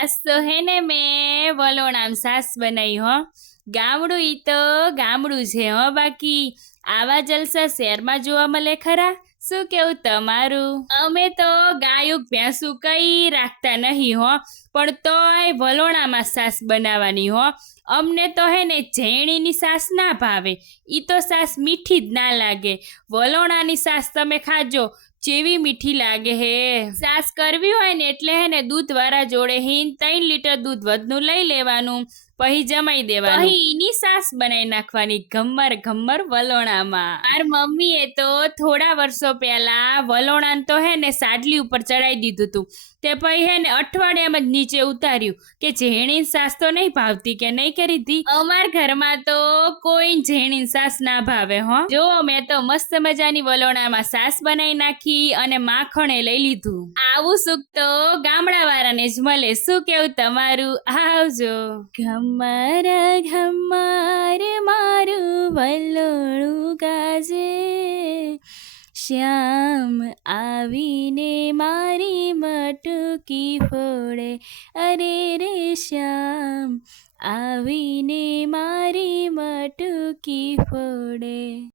आज तो है ને મેં વલોણામ સાસ બનાવી હો. ગામડું ઈ તો ગામડું છે હો, બાકી આવા જલસા શહેરમાં જોવા મળે ખરા? શું કેવું તમારું? અમે તો ગાયું ભેંસું કઈ રાખતા નહીં હો, પણ તોય વલોણામાં સાસ બનાવવાની હો. અમને તો હે ને ઝેણીની સાસ ના ભાવે, ઈ તો સાસ મીઠી જ ના લાગે. વલોણાની સાસ તમે ખાજો, જેવી મીઠી લાગે હે. સાસ કરવી હોય ને એટલે હે ને દૂધ વાળા જોડે 3 લીટર દૂધ વધનું લઈ લેવાનું, પછી જમાઈ દેવાનું, પછી એની સાસ બનાવી નાખવાની ઘમ્મર ઘમ્મર વલોણામાં. માર મમ્મીએ તો થોડા વર્ષો પહેલા વલોણાને તો હે ને સાડલી ઉપર ચડાવી દીધું હતું, તે પછી હે ને અઠવાડિયામાં જ નીચે ઉતાર્યું કે ઝેણી સાસ તો નહીં ભાવતી કે નહીં કરી દી. અમાર ઘરમાં તો કોઈ ઝેણી સાસ ના ભાવે હો. જો મેં તો મસ્ત મજાની વલોણામાં સાસ બનાવી નાખી અને માખણે લઈ લીધું. આવું સુખ તો ગામડા વાળાને જ મળે. શું કેવું તમારું? આવજો. ઘમ્મર ઘમ્મર મારું વલોણું ગાજે, શ્યામ આવીને મારી મટકી ફોડે, અરે રે શ્યામ આવીને મારી મટકી ફોડે.